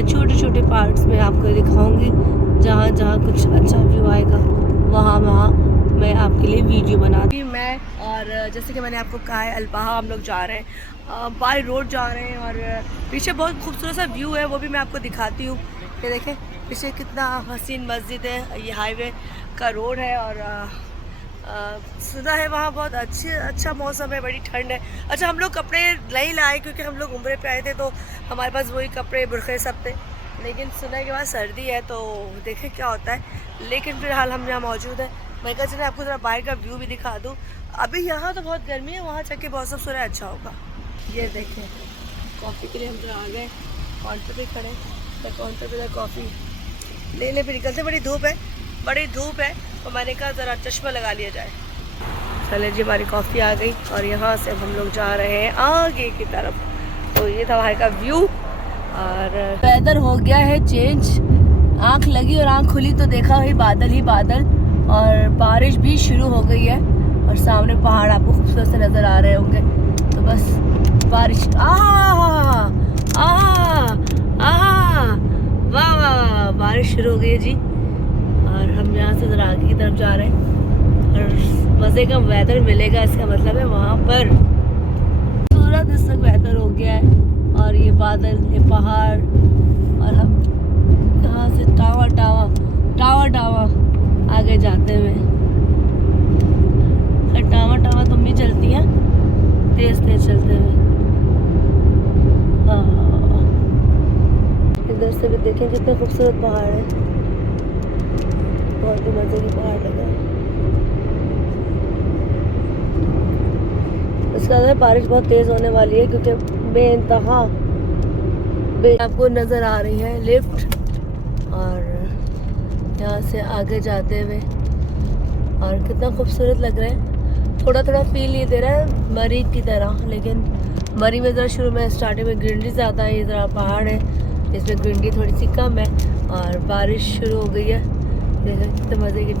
के छोटे छोटे पार्ट्स में आपको दिखाऊंगी। जहाँ जहाँ कुछ अच्छा व्यू आएगा वहाँ वहाँ मैं आपके लिए वीडियो बनाती हूँ मैं। और जैसे कि मैंने आपको कहा है अल्पाहा हम लोग जा रहे हैं, बाय रोड जा रहे हैं और पीछे बहुत खूबसूरत सा व्यू है, वो भी मैं आपको दिखाती हूँ। ये देखें पीछे कितना हसीन मस्जिद है, ये हाईवे का रोड है और सुना है वहाँ बहुत अच्छा मौसम है, बड़ी ठंड है। अच्छा हम लोग कपड़े नहीं लाए क्योंकि हम लोग उम्रे पे आए थे तो हमारे पास वही कपड़े बुरखे सब थे, लेकिन सुना के बाद सर्दी है तो देखें क्या होता है। लेकिन फिलहाल हम यहाँ मौजूद है। मैं कहा चले आपको ज़रा बाहर का व्यू भी दिखा दूँ। अभी यहाँ तो बहुत गर्मी है, वहाँ जाके मौसम सुना अच्छा होगा। ये देखें कॉफ़ी के लिए हम जरा आ गए, काउंटर पे खड़े, तो काउंटर पे कॉफ़ी ले फिर निकलते। बड़ी धूप है तो मैंने कहा ज़रा चश्मा लगा लिया जाए। चले जी हमारी कॉफ़ी आ गई और यहाँ से हम लोग जा रहे हैं आगे की तरफ। तो ये था वहाँ का व्यू और वेदर हो गया है चेंज। आँख लगी और आँख खुली तो देखा ही बादल और बारिश भी शुरू हो गई है और सामने पहाड़ आपको खूबसूरत से नज़र आ रहे होंगे। तो बस बारिश वाह वाह बारिश शुरू हो गई है जी। और हम यहाँ से ज़रा आगे की तरफ जा रहे हैं और मज़े का वेदर मिलेगा, इसका मतलब है वहाँ पर खूबसूरत इस वक्त वेदर हो गया है और ये बादल, ये पहाड़ और हम यहाँ से टावा आगे जाते हुए। टावा तुम भी चलती हैं तेज चलते हुए। हाँ इधर से भी देखें कितने खूबसूरत पहाड़ है, बहुत ही मजे की पहाड़ लगा है। इसका मतलब बारिश बहुत तेज होने वाली है क्योंकि बेइंतहा आपको नजर आ रही है लिफ्ट और यहाँ से आगे जाते हुए और कितना खूबसूरत लग रहा है। थोड़ा फील ये दे रहा है मरी की तरह, लेकिन मरी में ज़रा शुरू में स्टार्टिंग में ग्रीनरी ज़्यादा है, ये ज़रा पहाड़ है इसमें ग्रीनरी थोड़ी सी कम है और बारिश शुरू हो गई है। देखो कितने मज़े की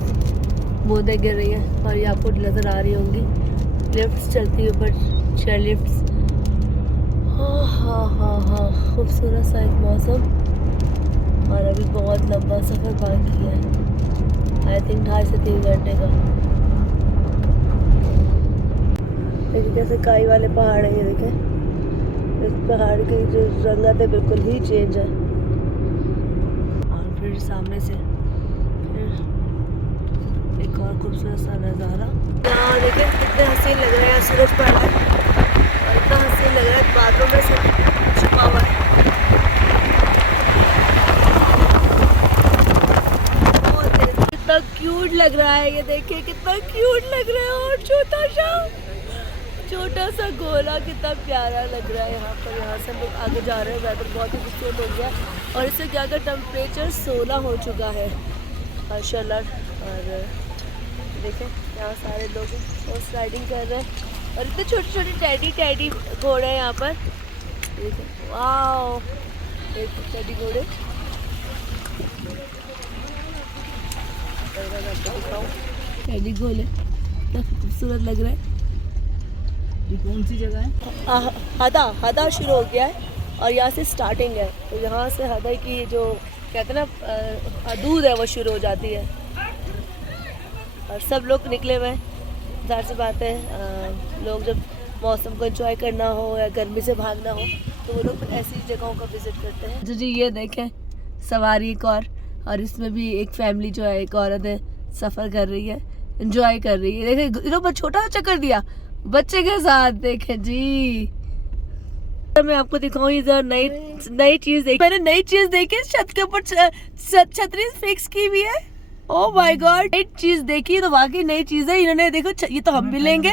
बूंदें गिर रही है और ये आपको नज़र आ रही होंगी लिफ्ट्स चलती है ऊपर, चेयर लिफ्ट्स। हाँ खूबसूरत सा एक मौसम और अभी बहुत लंबा सफ़र बाकी है, आई थिंक 2.5 से 3 घंटे का। देखिए कैसे काई वाले पहाड़ है, ये देखें इस पहाड़ की जो रंगत है बिल्कुल ही चेंज है। और फिर सामने से फिर एक और खूबसूरत सा नज़ारा। यहाँ देखें कितने हसीन लग रहे हैं, सूरज पड़ रहा है और इतना हसीन लग रहा है, बादलों में से छुपा हुआ है। कितना क्यूट लग रहा है, ये देखिए कितना क्यूट लग रहा है। और छोटा सा गोला कितना प्यारा लग रहा है यहाँ पर। यहाँ से हम लोग आगे जा रहे हैं, वेदर बहुत ही खूबसूरत हो गया और इससे क्या कर टेम्परेचर 16 हो चुका है माशाल्लाह। और देखें यहाँ सारे लोग हॉर्स राइडिंग कर रहे हैं और इतने छोटे छोटे टैडी घोड़े हैं यहाँ पर। देखें वाह टैडी घोड़े, टैडी घोड़े कितना खूबसूरत लग रहा है। ये कौन सी जगह है? हदा शुरू हो गया है और यहाँ से स्टार्टिंग है, तो यहाँ से हदा की जो कहते हैं ना दूध है वो शुरू हो जाती है और सब लोग निकले हुए हैं। ज़ाहिर सी बात है लोग जब मौसम को एंजॉय करना हो या गर्मी से भागना हो तो वो लोग फिर ऐसी जगहों को विज़िट करते हैं। जी ये देखें सवारी एक और इसमें भी एक फैमिली जो है, एक औरत है सफ़र कर रही है, एंजॉय कर रही है। देखें इन्होंने छोटा सा चक्कर दिया बच्चे के साथ, देखे जी। मैं आपको दिखाऊं इधर नई चीज देखी, मैंने नई चीज देखी, छत के ऊपर छतरी फिक्स की हुई है। ओह माय गॉड, नई चीज देखी तो वाकई नई चीज है। इन्होंने देखो ये तो हम भी लेंगे,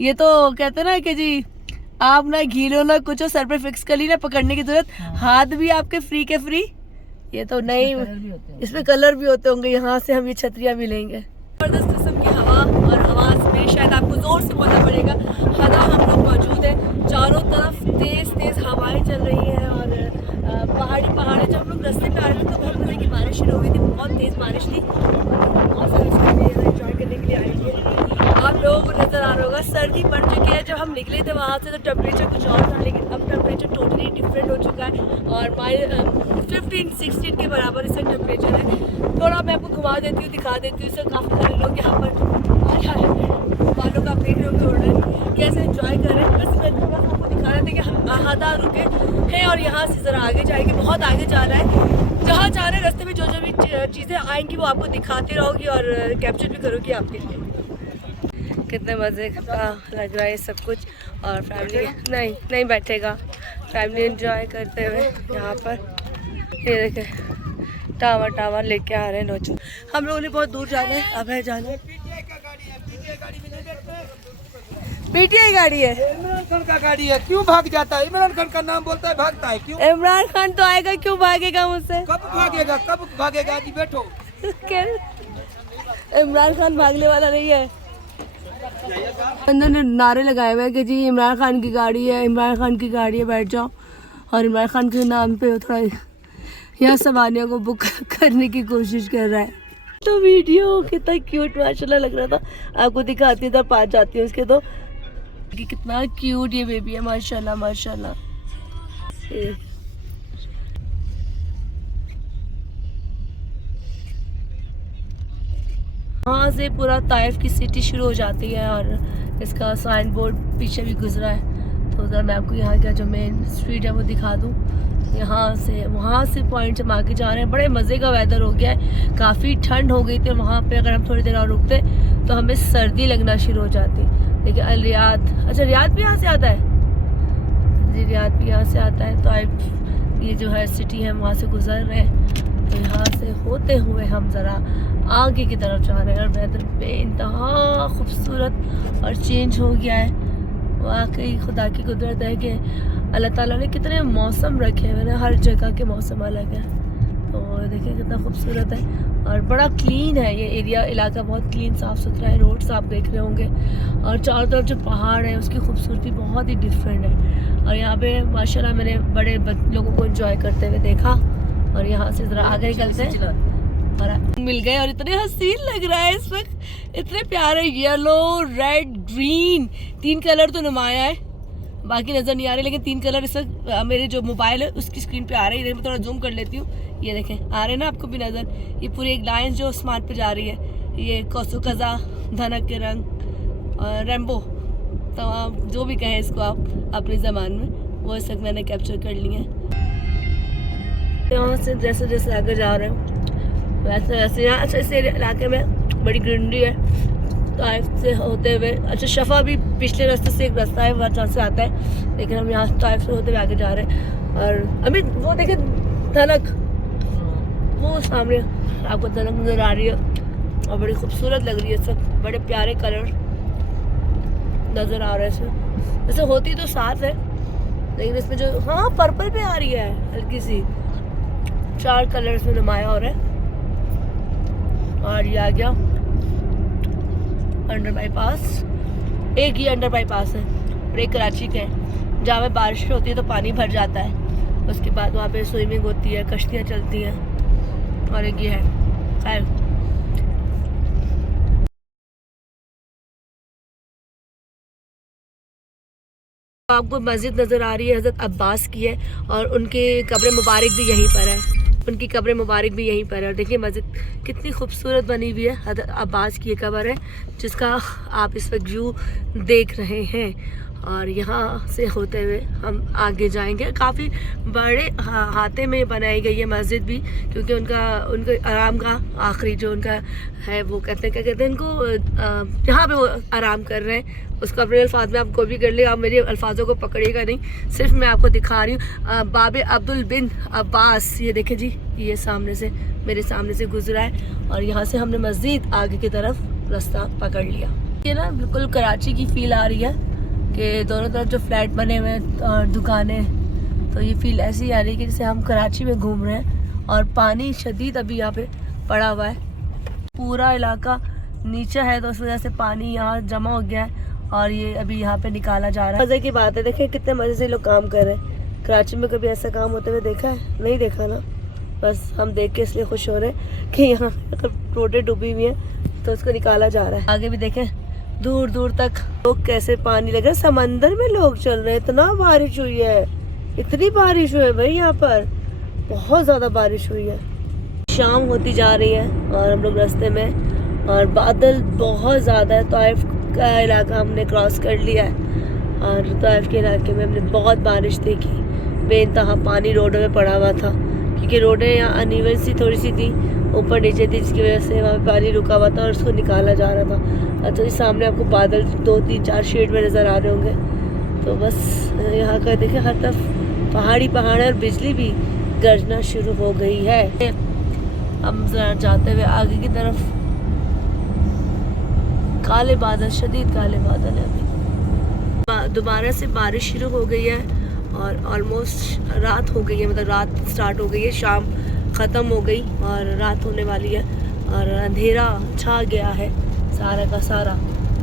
ये तो कहते ना कि जी आप ना घीलो ना कुछ सर पे फिक्स कर ली ना, पकड़ने की जरूरत, हाथ भी आपके फ्री के फ्री। ये तो नई, इसमें कलर भी होते होंगे। यहाँ से हम ये छतरियाँ भी लेंगे। जबरदस्त किस्म की हवा और आवाज़ में शायद आपको ज़ोर से बोलना पड़ेगा। हदा हम लोग मौजूद है, चारों तरफ तेज़ हवाएं चल रही हैं और पहाड़ी जब हम लोग रास्ते पे आ रहे थे तो बहुत मज़े की बारिश शुरू हो गई थी, बहुत तेज़ बारिश थी। बहुत सारी फैमिली एंजॉय करने के लिए आई थी। आप लोगों को नज़र आ रहा होगा सर्दी पड़ क्योंकि जब हम निकले थे वहाँ से तो टेम्परेचर कुछ और था, लेकिन अब टेम्परेचर टोटली डिफरेंट हो चुका है और 15-16 के बराबर इसका टेम्परेचर है। थोड़ा मैं आपको घुमा देती हूँ, दिखा देती हूँ। इससे काफ़ी सारे लोग यहाँ पर आ जा रहे हैं, बालों का आप देख रहे होंगे उड़ कैसे एंजॉय कर रहे हैं। बस मैं थोड़ा आपको दिखा रहे थे कि हम आधा रुके हैं और यहाँ से ज़रा आगे जाएंगे, बहुत आगे जाना है। जहाँ जा रहे हैं रास्ते में जो जो भी चीज़ें आएंगी वो आपको दिखाती रहोगी और कैप्चर भी करूँगी आपके लिए। कितने मज़े का लग रहा है सब कुछ। और फैमिली नहीं बैठेगा, फैमिली एंजॉय करते हुए यहाँ पर। ये देखें टावर लेके आ रहे हैं नोचू। हम लोगों ने बहुत दूर जाना है, अब है जाना है। पीटीआई गाड़ी है, इमरान खान का गाड़ी है, क्यों भाग जाता है? इमरान खान का नाम बोलता है भागता है क्यों? इमरान खान तो आएगा, क्यों भागेगा मुझसे? कब भागेगा जी बैठो। इमरान खान भागने वाला नहीं है। अंदर ने नारे लगाए हुए हैं कि जी इमरान खान की गाड़ी है, इमरान खान की गाड़ी है, बैठ जाओ। और इमरान खान के नाम पे थोड़ा यहाँ सवारियों को बुक करने की कोशिश कर रहा है। तो वीडियो कितना क्यूट माशाल्लाह लग रहा था, आपको दिखाती हूँ, पास जाती हूँ उसके। तो कि कितना क्यूट ये बेबी है, माशाल्लाह माशाल्लाह। वहाँ से पूरा ताइफ की सिटी शुरू हो जाती है और इसका साइन बोर्ड पीछे भी गुजरा है। तो उधर मैं आपको यहाँ का जो मेन स्ट्रीट है वो दिखा दूँ। यहाँ से वहाँ से पॉइंट हम आगे जा रहे हैं। बड़े मज़े का वेदर हो गया है, काफ़ी ठंड हो गई थी। वहाँ पे अगर हम थोड़ी देर और रुकते तो हमें सर्दी लगना शुरू हो जाती। देखिए अल रियाद, अच्छा रियाद भी यहाँ से आता है जी, रियाद भी यहाँ से आता है। तो ये जो है सिटी है वहाँ से गुजर रहे हैं। तो यहाँ से होते हुए हम ज़रा आगे की तरफ जा रहे हैं और वेदर बेइंतहा खूबसूरत और चेंज हो गया है। वाकई खुदा की कुदरत है कि अल्लाह ताला ने कितने मौसम रखे हुए हैं, हर जगह के मौसम अलग है। तो देखिए कितना खूबसूरत है और बड़ा क्लीन है ये एरिया, इलाका बहुत क्लीन साफ़ सुथरा है। रोड्स आप देख रहे होंगे और चारों तरफ जो पहाड़ है उसकी खूबसूरती बहुत ही डिफरेंट है। और यहाँ पे माशाल्लाह मैंने बड़े लोगों को एंजॉय करते हुए देखा। और यहाँ से ज़रा आगे निकलते हैं और मिल गए और इतने हसीन लग रहा है इस वक्त, इतने प्यारे येलो रेड ग्रीन 3 कलर तो नुमाया है, बाकी नज़र नहीं आ रहे, लेकिन 3 कलर इस वक्त मेरे जो मोबाइल है उसकी स्क्रीन पे आ रही है। मैं थोड़ा जूम कर लेती हूँ, ये देखें आ रहे हैं ना आपको भी नज़र। ये पूरी एक लाइन जो आसमान पे जा रही है, ये कौसुकज़ा, धनक के रंग और रेम्बो, तमाम जो भी कहें इसको आप अपनी ज़बान में, वो इस वक्त मैंने कैप्चर कर लिए हैं। यहाँ से जैसे जैसे आगे जा रहे हैं वैसे वैसे यहाँ अच्छा इस इलाके में बड़ी ग्रीनरी है। ताइफ से होते हुए, अच्छा शफा भी पिछले रास्ते से एक रास्ता है वहाँ जहाँ से आता है, लेकिन हम यहाँ ताइफ से होते हुए आगे जा रहे हैं। और अभी वो देखें धनक, वो सामने आपको धनक नज़र आ रही है और बड़ी खूबसूरत लग रही है। सब बड़े प्यारे कलर नज़र आ रहे हैं इसमें। वैसे होती तो साथ है लेकिन इसमें जो हाँ पर्पल पे आ रही है हल्की सी, 4 कलर इसमें नुमाया हो रहा है। और ये आ गया अंडर बाईपास, एक ही अंडर बाईपास है और एक कराची के है जहाँ पे बारिश होती है तो पानी भर जाता है। उसके बाद वहाँ पे स्विमिंग होती है, कश्तियाँ चलती हैं। और एक ये है खैर। आपको मस्जिद नज़र आ रही है, हज़रत अब्बास की है और उनके कब्र मुबारक भी यहीं पर है, उनकी कब्र मुबारक भी यहीं पर है। और देखिए मस्जिद कितनी खूबसूरत बनी हुई है, हज़रत अब्बास की ये कब्र है जिसका आप इस वक्त व्यू देख रहे हैं। और यहाँ से होते हुए हम आगे जाएंगे। काफ़ी बड़े हाथे में बनाई गई है मस्जिद भी, क्योंकि उनका आराम का आखिरी जो उनका है वो कहते हैं क्या कहते हैं इनको, जहाँ पे वो आराम कर रहे हैं उसको अपने अल्फाज में आप कोई भी कर ले, आप मेरे अल्फाजों को पकड़िएगा नहीं, सिर्फ मैं आपको दिखा रही हूँ। बाबे अब्दुल बिन अब्बास, ये देखें जी, ये सामने से मेरे सामने से गुजरा है और यहाँ से हमने मस्जिद आगे की तरफ रास्ता पकड़ लिया। ये ना बिल्कुल कराची की फील आ रही है कि दोनों तरफ जो फ्लैट बने हुए हैं और दुकानें, तो ये फील ऐसी आ रही है कि जैसे हम कराची में घूम रहे हैं। और पानी शदीद अभी यहाँ पे पड़ा हुआ है, पूरा इलाका नीचे है तो उस वजह से पानी यहाँ जमा हो गया है और ये अभी यहाँ पे निकाला जा रहा है। मज़े की बात है, देखें कितने मज़े से लोग काम कर रहे हैं। कराची में कभी ऐसा काम होते हुए देखा है? नहीं देखा ना, बस हम देख के इसलिए खुश हो रहे हैं कि यहाँ अगर रोडें डूबी हुई हैं तो उसको निकाला जा रहा है। आगे भी देखें दूर दूर तक लोग कैसे पानी लग रहा है, समंदर में लोग चल रहे हैं। इतना बारिश हुई है, इतनी बारिश हुई है भाई, यहाँ पर बहुत ज़्यादा बारिश हुई है। शाम होती जा रही है और हम लोग रास्ते में, और बादल बहुत ज़्यादा है। ताइफ का इलाका हमने क्रॉस कर लिया है और ताइफ के इलाके में हमने बहुत बारिश देखी। बेइंतहा पानी रोडों में पड़ा हुआ था, क्योंकि रोडें यहाँ अनइवन सी थोड़ी सी थी, ऊपर नीचे थी, जिसकी वजह से वहाँ पे पानी रुका हुआ था और उसको निकाला जा रहा था। तो इस सामने आपको बादल 2 3 4 शेड में नज़र आ रहे होंगे। तो बस यहाँ का देखें, हर तरफ पहाड़ी पहाड़ है और बिजली भी गरजना शुरू हो गई है। हम जरा जाते हुए आगे की तरफ, काले बादल, शदीद काले बादल है। अभी दोबारा से बारिश शुरू हो गई है और ऑलमोस्ट रात हो गई है, मतलब रात स्टार्ट हो गई है, शाम ख़त्म हो गई और रात होने वाली है और अंधेरा छा गया है सारा का सारा।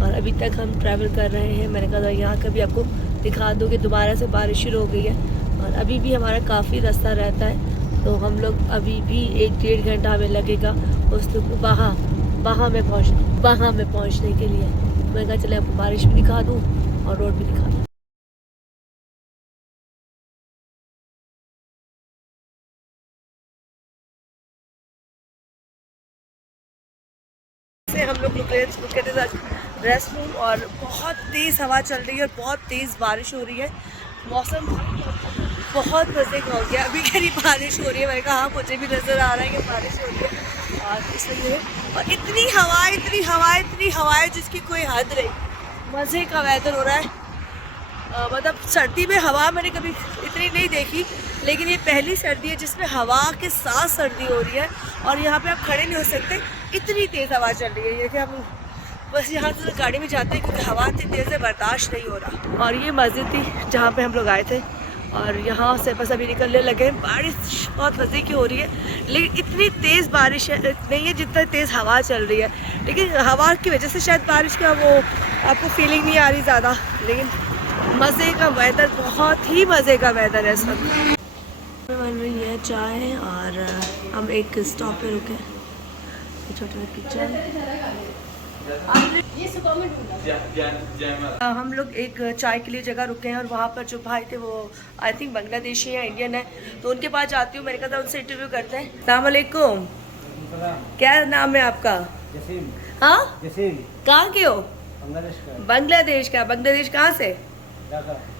और अभी तक हम ट्रैवल कर रहे हैं। मैंने कहा यहाँ का भी आपको दिखा दूँ कि दोबारा से बारिश शुरू हो गई है और अभी भी हमारा काफ़ी रास्ता रहता है। तो हम लोग अभी भी 1 डेढ़ घंटा हमें लगेगा उस वहाँ में पहुँचने के लिए। मैं कहा चले आपको बारिश भी दिखा दूँ और रोड भी दिखा दूँ। हम लोग रुके थे रेस्ट रूम और बहुत तेज़ हवा चल रही है और बहुत तेज़ बारिश हो रही है। मौसम बहुत मज़े का हो गया। अभी कहीं बारिश हो रही है, मैंने कहा हाँ मुझे भी नज़र आ रहा है कि बारिश हो रही है और इसलिए, और इतनी हवाएं जिसकी कोई हद नहीं। मज़े का वेदर हो रहा है। मतलब सर्दी में हवा मैंने कभी इतनी नहीं देखी, लेकिन ये पहली सर्दी है जिसमें हवा के साथ सर्दी हो रही है और यहाँ पे आप खड़े नहीं हो सकते, इतनी तेज़ हवा चल रही है। ये कि हम बस यहाँ से गाड़ी में जाते हैं क्योंकि हवा इतनी तेज़ है, बर्दाश्त नहीं हो रहा। और ये मस्जिद थी जहाँ पे हम लोग आए थे और यहाँ से बस अभी निकलने लगे। बारिश बहुत मज़े की हो रही है, लेकिन इतनी तेज़ बारिश नहीं है जितना तेज़ हवा चल रही है। लेकिन हवा की वजह से शायद बारिश का वो आपको फीलिंग नहीं आ रही ज़्यादा, लेकिन मज़े का वेदर, बहुत ही मज़े का वेदर है सब। बन रही है चाय और हम एक स्टॉप पे रुके, छोटा किचन। हम लोग एक चाय के लिए जगह रुके हैं और वहाँ पर जो भाई थे वो आई थिंक बांग्लादेशी या इंडियन है, तो उनके पास जाती हूँ। मैंने कहा था उनसे इंटरव्यू करते हैं। अस्सलाम वालेकुम, क्या नाम है आपका? जसीम। हाँ, जसीम। कहाँ के हो? बांग्लादेश का। बांग्लादेश का? बांग्लादेश कहाँ से?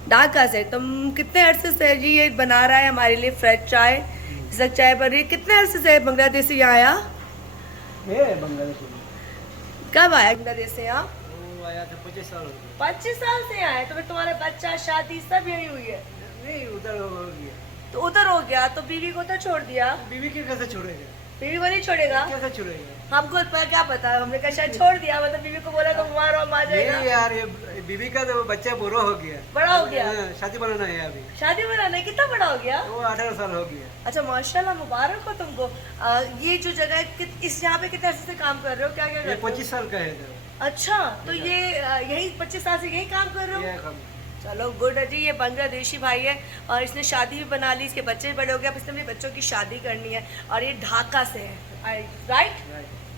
ढाका से। तुम कितने अरसे से जी ये बना रहा है हमारे लिए फ्रेश चाय, सक चाय बन रही है? कितने अरसे से बांग्लादेश से यहाँ आया? बांग्लादेश कब आया बांग्लादेश से यहाँ? आया था 25 साल हो गए। 25 साल से आया है। तो फिर तुम्हारा बच्चा, शादी सब यही हुई है? नहीं, उधर हो गया। तो उधर हो गया तो बीवी को तो छोड़ दिया? बीवी के कैसे छोड़ेगा? बीवी को नहीं छोड़ेगा? कैसे छोड़ेगा? हमको क्या पता, हमने कहा शायद छोड़ दिया, मतलब बीवी को बोला तो मारो आ जाएगा। नहीं यार, ये बीवी का तो बच्चा बूढ़ा हो गया, बड़ा हो गया। शादी बनाना है अभी। शादी बनाना है? कितना बड़ा हो गया? वो 18 साल हो गया। अच्छा, माशाल्लाह, मुबारक हो तुमको। ये जो जगह है, इस यहाँ पे कितने अर्से से काम कर रहे हो? क्या क्या कर रहे हो? 25 साल का है इधर। अच्छा, तो ये यही 25 साल से यही काम कर रहे हो? चलो गुड है जी। ये बांग्लादेशी भाई है और इसने शादी भी बना ली, इसके बच्चे भी बड़े हो गए, अब इसने अपने बच्चों की शादी करनी है और ये ढाका से है, राइट?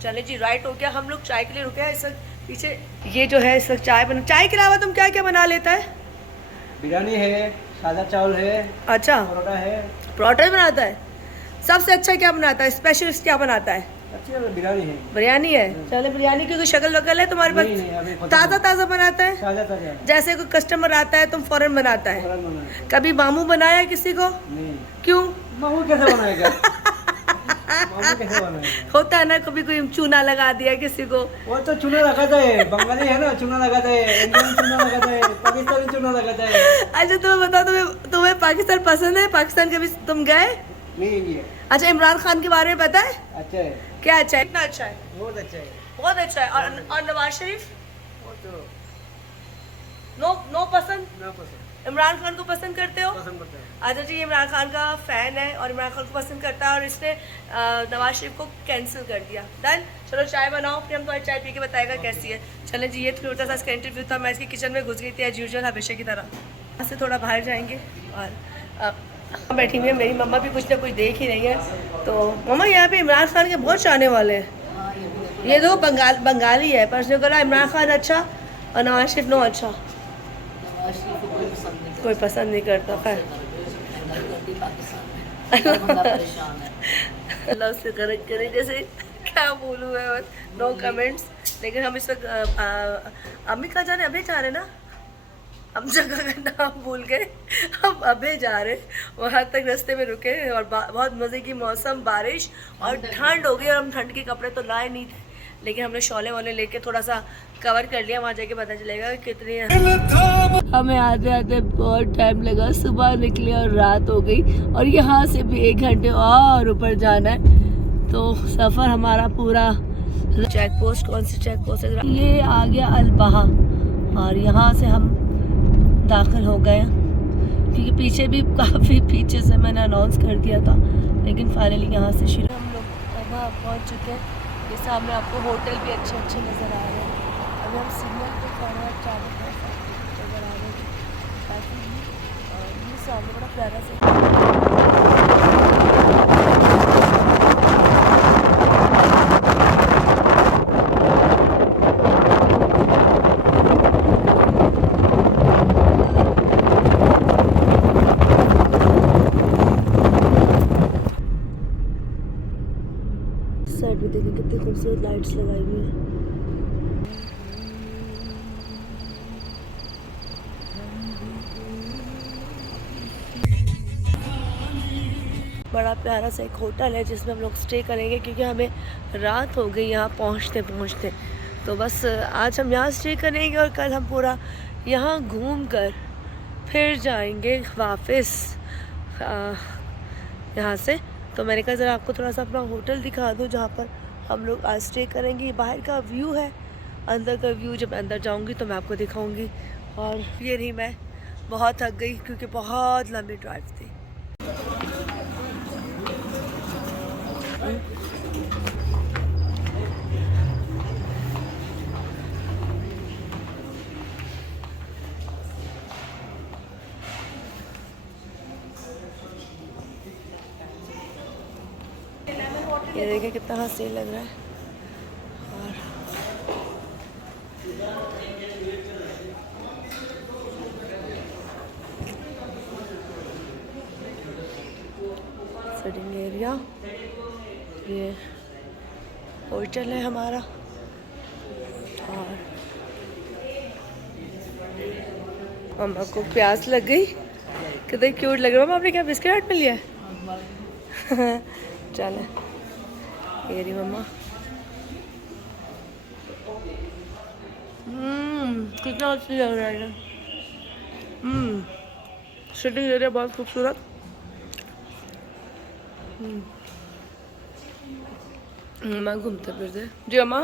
चले जी, राइट हो गया। हम लोग चाय के लिए रुके हैं इस वक्त पीछे। ये जो है इस वक्त चाय के अलावा तुम क्या क्या बना लेता है? बिरयानी है, सादा चावल है, अच्छा, परोठा है। परोठा भी बनाता है? सबसे अच्छा क्या बनाता है? स्पेशलिस्ट क्या बनाता है? अच्छी बिरयानी है। बिरयानी है? चलो, बिरयानी की कोई शक्ल वकल है तुम्हारे पास? ताज़ा ताज़ा बनाता है? ताज़ा ताज़ा। जैसे कोई कस्टमर आता है तुम फौरन बनाता है? फौरन बनाया। कभी मामू बनाया किसी को? नहीं। क्यों? मामू कैसे बनाएगा? मामू कैसे बनाएगा? होता है ना, कभी कोई चूना लगा दिया किसी को। वो तो चूना लगाता है, बंगाली है ना, चूना लगाता है, इंडियन चूना लगाता है, पाकिस्तानी चूना लगाता है। अच्छा, तुम्हें बताओ, तुम्हें पाकिस्तान पसंद है? पाकिस्तान कभी तुम गए? नहीं गया। अच्छा, इमरान खान के बारे में पता है? अच्छा है। क्या अच्छा है? कितना अच्छा है? बहुत अच्छा है। बहुत अच्छा है। और नवाज शरीफ? वो तो नो पसंद? ना पसंद। इमरान खान को पसंद करते हो? पसंद करता है। अच्छा जी, इमरान खान का फ़ैन है और इमरान खान को पसंद करता है और इसने नवाज शरीफ को कैंसिल कर दिया। डन। चलो चाय बनाओ, फिर हम तुम्हारी चाय पी के बताएगा कैसी है। चलें जी, ये थोड़ा सा इसका इंटरव्यू था। मैं इसकी किचन में घुस गई थी एज यूजुअल, हमेशा की तरह। यहाँ से थोड़ा बाहर जाएंगे और बैठी हुई है मेरी मम्मा भी कुछ ना कुछ देख ही रही है। तो मम्मा, यहाँ पे इमरान खान के बहुत चाहने वाले हैं। ये दो बंगाली है, पर उसने बोला इमरान खान अच्छा और नवाज शरीफ नो अच्छा नवाज शरीफ को कोई पसंद नहीं कोई पसंद नहीं करता। खैर करती पाकिस्तान में बहुत बंदा परेशान है। अल्लाह उससे करेक्ट करे। जैसे क्या बोलूँ मैं, नो कमेंट्स। लेकिन हम इस वक्त अम्मी कहाँ जा रहे हैं? अभी जा रहे हैं ना, हम जगह का नाम भूल गए। हम अभी जा रहे हैं, वहाँ तक रास्ते में रुके और बहुत मज़े की मौसम, बारिश और ठंड हो गई। और हम ठंड के कपड़े तो लाए नहीं थे, लेकिन हमने शॉले वॉले लेके थोड़ा सा कवर कर लिया। वहाँ जाके पता चलेगा कि कितनी हमें आते आते बहुत टाइम लगा। सुबह निकले और रात हो गई, और यहाँ से भी 1 घंटे और ऊपर जाना है। तो सफ़र हमारा पूरा। चेक पोस्ट, कौन सी चेक पोस्ट है? ये आ गया अल्बाहा, और यहाँ से हम दाखिल हो गए, क्योंकि पीछे भी काफ़ी पीछे से मैंने अनाउंस कर दिया था, लेकिन फाइनली यहाँ से शुरू। हम लोग वहाँ पहुँच चुके हैं। ये सामने आपको होटल भी अच्छे अच्छे नज़र आ रहे हैं। अभी हम सिग्नल पे खड़े हैं, चारों तरफ नज़र आ रहे हैं काफ़ी। और ये सामने बड़ा प्यारा से साइड में देखिए कितनी खूबसूरत लाइट्स लगाई हुई हैं। बड़ा प्यारा सा एक होटल है जिसमें हम लोग स्टे करेंगे, क्योंकि हमें रात हो गई यहाँ पहुँचते पहुँचते। तो बस आज हम यहाँ स्टे करेंगे और कल हम पूरा यहाँ घूम कर फिर जाएंगे वापस यहाँ से। तो मैंने कहा ज़रा आपको थोड़ा सा अपना होटल दिखा दूँ जहाँ पर हम लोग आज स्टे करेंगे। ये बाहर का व्यू है, अंदर का व्यू जब अंदर जाऊँगी तो मैं आपको दिखाऊँगी। और ये नहीं, मैं बहुत थक गई क्योंकि बहुत लंबी ड्राइव थी। ये देखिए कितना हसीन लग रहा है। और सिटिंग एरिया, ये होटल है हमारा। और मम्मा को प्यास लग गई, कितनी क्यूट लग रहा है। मम्मा आपने क्या बिस्किट में लिया है? चले ये रही मम्मा। कितना अच्छी लग रहा है। सिटिंग एरिया बहुत खूबसूरत। मम्मा घूमते फिरते जी। अम्मा